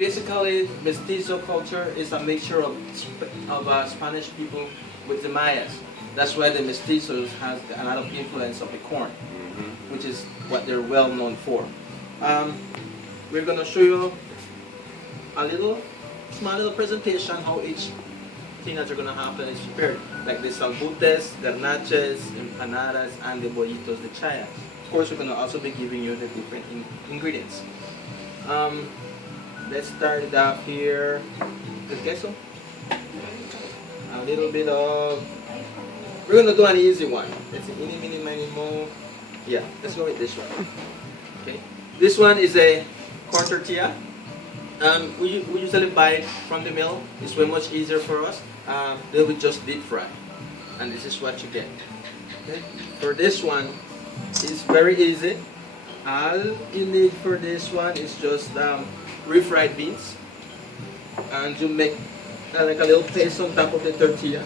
Basically, mestizo culture is a mixture of Spanish people with the Mayas. That's why the mestizos has a lot of influence of the corn, which is what they're well known for. We're going to show you a small little presentation how each thing that you're going to happen is prepared, like the salbutes, garnaches, empanadas, and the bollitos, the chayas. Of course, we're going to also be giving you the different ingredients. Let's start it off here. The queso. A little bit of. We're gonna do an easy one. It's an eeny, meeny, miny, mo. Yeah, let's go with this one. Okay. This one is a corn tortilla. We usually buy it from the mill. It's way much easier for us. Then we just deep fry, and this is what you get. Okay. For this one, it's very easy. All you need for this one is just refried beans, and you make like a little paste on top of the tortilla.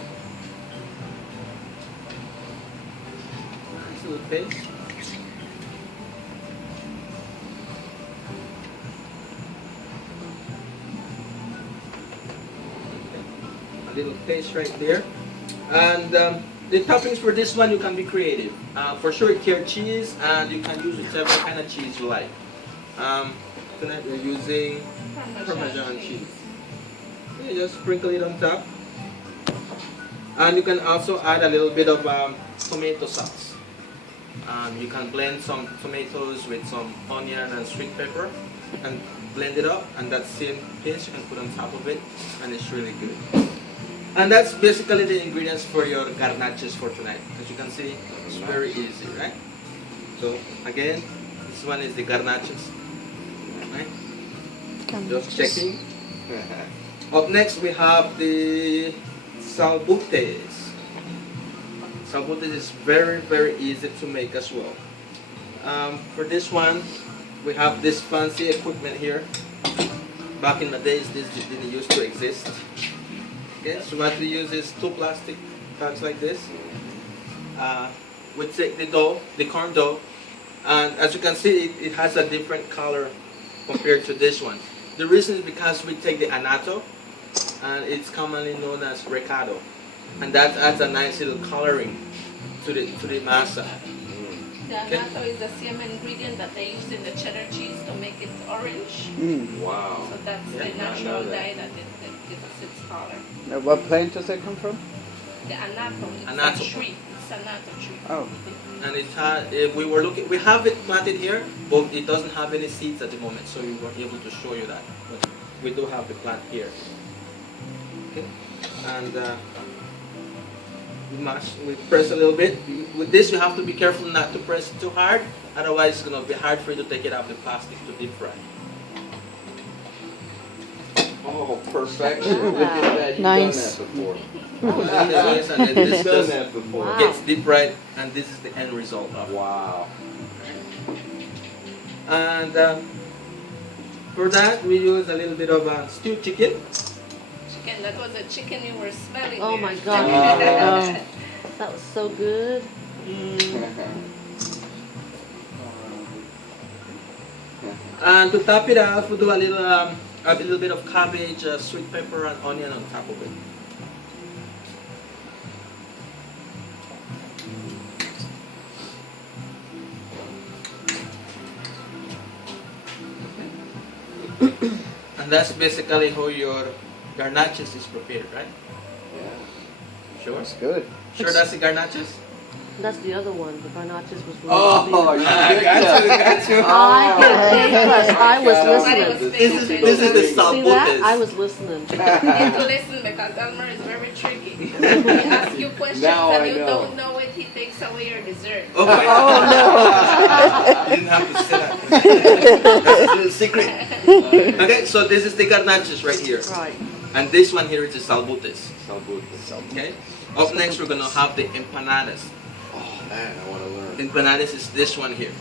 Nice little paste. Okay. A little paste right there, and the toppings for this one you can be creative. For sure, cured cheese, and you can use whichever kind of cheese you like. Tonight we're using Parmesan cheese. You just sprinkle it on top. And you can also add a little bit of tomato sauce. You can blend some tomatoes with some onion and sweet pepper and blend it up, and that same paste you can put on top of it, and it's really good. And that's basically the ingredients for your garnaches for tonight. As you can see, it's very easy, right? So again, this one is the garnaches. Right? Just checking. Up next we have the salbutes. Salbutes is very, very easy to make as well. For this one, we have this fancy equipment here. Back in the days, this didn't used to exist. Okay, so what we use is two plastic bags like this. We take the dough, the corn dough, and as you can see, it has a different color compared to this one. The reason is because we take the anato, and it's commonly known as recado, and that adds a nice little coloring to the masa. The anato is the same ingredient that they use in the cheddar cheese to make it orange. Wow. So that's the natural dye that it gives its color. Now, what plant does it come from? The anato, it's Anato. a tree. It's an anato tree. Oh. And it had, we have it planted here, but it doesn't have any seeds at the moment, so we weren't able to show you that. But we do have the plant here. Okay, and we press a little bit. With this, you have to be careful not to press it too hard, otherwise it's going to be hard for you to take it out of the plastic to deep fry. Oh, perfection. Look at that. You've Nice. done that before. And then this You've done just that before. Wow. gets deep fried, and this is the end result of it. Wow. And for that, we use a little bit of stewed chicken. Chicken, that was a chicken you were smelling Oh there. my God. That was so good. And to top it off, we do a little bit of cabbage, sweet pepper, and onion on top of it. And that's basically how your garnaches is prepared, right? Yeah. Sure? That's good. Sure that's the garnaches? That's the other one. The garnaches was really Oh, good. you got you. I could think, I was Somebody listening. was This paying is the attention. See that? I salbutes. was listening. You need to listen because Elmer is very tricky. He asks you questions Now and I you know. don't know it, he takes away your dessert. Oh my God. You didn't have to say that. That's a little secret. Okay, so this is the garnaches right here. Right. And this one here is the salbutes. Salbute. Okay? Up next, we're going to have the empanadas. Oh, man, I want to learn. Empanadas is this one here.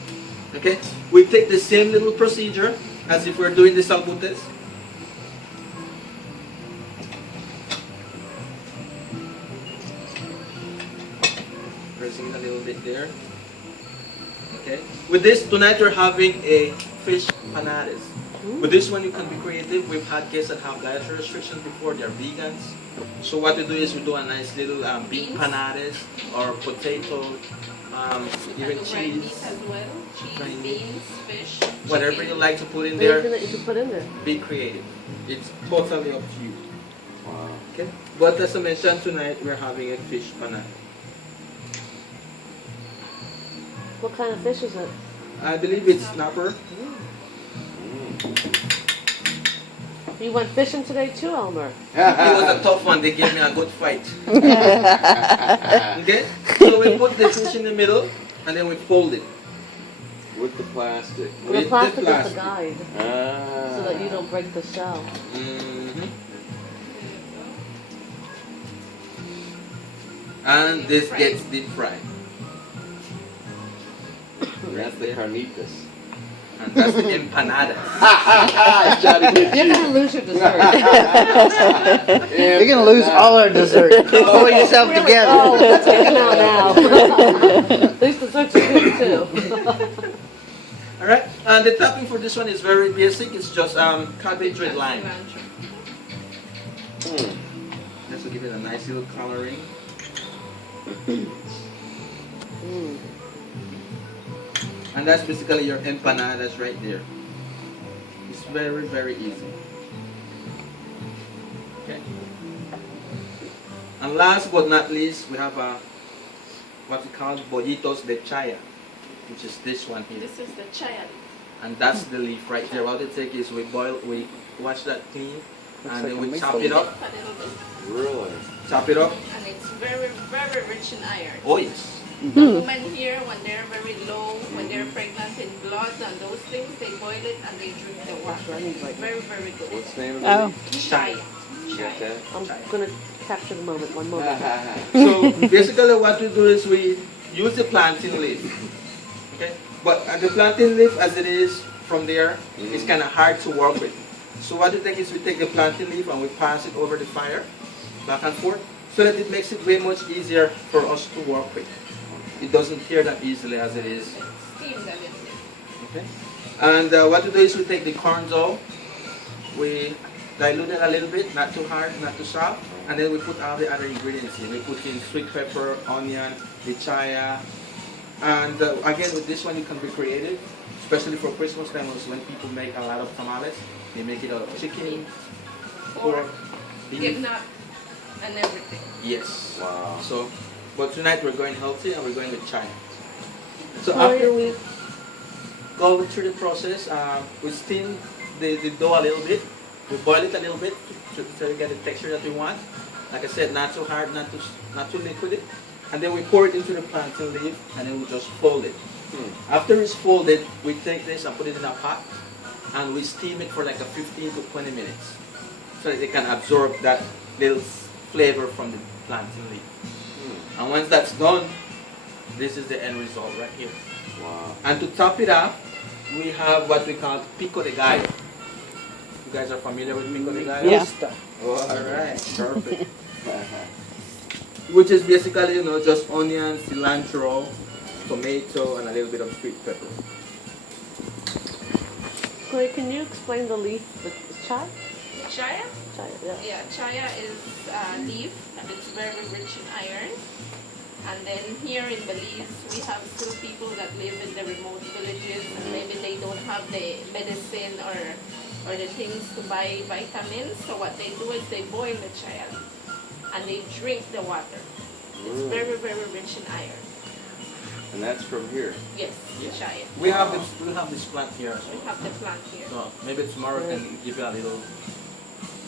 Okay? We take the same little procedure as if we're doing the salbutes. Pressing it a little bit there. Okay? With this, tonight we're having a fish empanadas. With this one, you can be creative. We've had guests that have dietary restrictions before. They're vegans. So what we do is we do a nice little beef Beans. empanadas or potato, You even can do red meat cheese, as well. Cheese, Red meat. beans, fish, whatever chicken. you like to put in Anything there. that you can put in there. Be creative. It's totally up to you. Wow. Okay. But as I mentioned tonight, we're having a fish panada. What kind of fish is it? I believe it's snapper. You went fishing today too, Elmer. It was a tough one. They gave me a good fight. Okay? So we put the fish in the middle and then we fold it. With the plastic. The With plastic is plastic. the guide, Ah. so that you don't break the shell. Mhm. And this gets deep fried. That's the carnitas. And that's the empanadas. I tried to get You're you. gonna lose your dessert. You're gonna lose all our dessert. Pull yourself Oh, together. let's kick him out now. These desserts are good too. Alright, and the topping for this one is very basic. It's just cabbage with lime. Cilantro. Just to give it a nice little coloring. Mm. And that's basically your empanadas right there. It's very, very easy. Okay. And last but not least, we have what we call bollitos de chaya, which is this one here. This is the chaya. And that's the leaf right there. What we take is we wash that clean, Looks and then like we a chop meatball. it up, A little bit. Really? chop it up. And it's very, very rich in iron. Oh yes. The women here, when they're very low, when they're pregnant in blood and those things, they boil it and they drink the water. It's very, very good. What's the name of Oh. it? Chaya. You got that? I'm gonna capture the moment. One moment. So basically what we do is we use the plantain leaf. Okay? But the plantain leaf as it is from there, it's kind of hard to work with. So what we take is we take the plantain leaf and we pass it over the fire, back and forth, so that it makes it way much easier for us to work with. It doesn't tear that easily as it is. Steam that in there. Okay? And what we do is we take the corn dough, we dilute it a little bit, not too hard, not too soft, and then we put all the other ingredients in. We put in sweet pepper, onion, the chaya, and again with this one you can be creative, especially for Christmas time when people make a lot of tamales. They make it out of chicken, pork, beef. Garnache and everything. Yes. Wow. So, but tonight we're going healthy and we're going with chaya. So How after do we go through the process, we steam the dough a little bit. We boil it a little bit to get the texture that we want. Like I said, not too hard, not too liquid. And then we pour it into the plantain leaf and then we just fold it. After it's folded, we take this and put it in a pot and we steam it for like a 15 to 20 minutes so that it can absorb that little flavor from the plantain leaf. And once that's done, this is the end result right here. Wow. And to top it off, we have what we call pico de gallo. You guys are familiar with pico de gallo? Yeah. Oh, alright, perfect. Which is basically, just onions, cilantro, tomato, and a little bit of sweet pepper. Corey, can you explain the leaf, the chai? Chaya? Chai, yeah. Yeah, chaya is leaf and it's very rich in iron. And then here in Belize, we have still people that live in the remote villages and maybe they don't have the medicine or the things to buy vitamins. So what they do is they boil the chaya and they drink the water. It's very, very rich in iron. And that's from here. Yes, chaya. We have this plant here. We have the plant here. So maybe tomorrow I can give you a little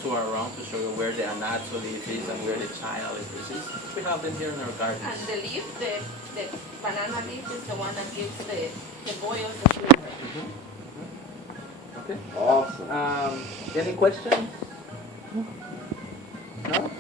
tour around to show you where the anato leaf is and where the chaya leaf is. We have them here in our garden. And the leaf, the banana leaf is the one that gives the boil the flavor. Okay. Awesome. Any questions? No?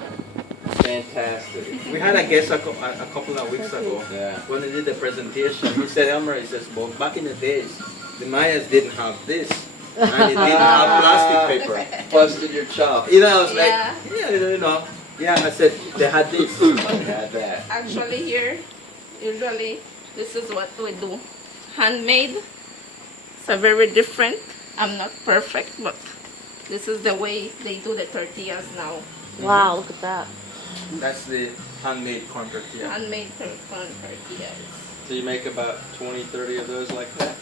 Fantastic. We had a guest a couple of weeks ago. Yeah. When he did the presentation, he said, Elmer, he says, well, back in the days, the Mayas didn't have this. And it didn't have plastic paper. Busted your chop. I was like, Yeah. yeah, I said, they had this. Had that. Actually here, usually this is what we do. Handmade. It's a very different. I'm not perfect, but this is the way they do the tortillas now. Wow, look at that. That's the handmade corn tortilla. Handmade corn tortillas. So you make about 20, 30 of those like that?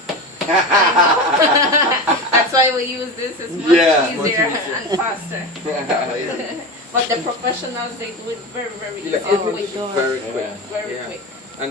That's why we use this. It's much Yeah, easier much easier. and faster. But the professionals, they do it very, very easy Yeah, and quick. Very quick. Very Yeah. quick.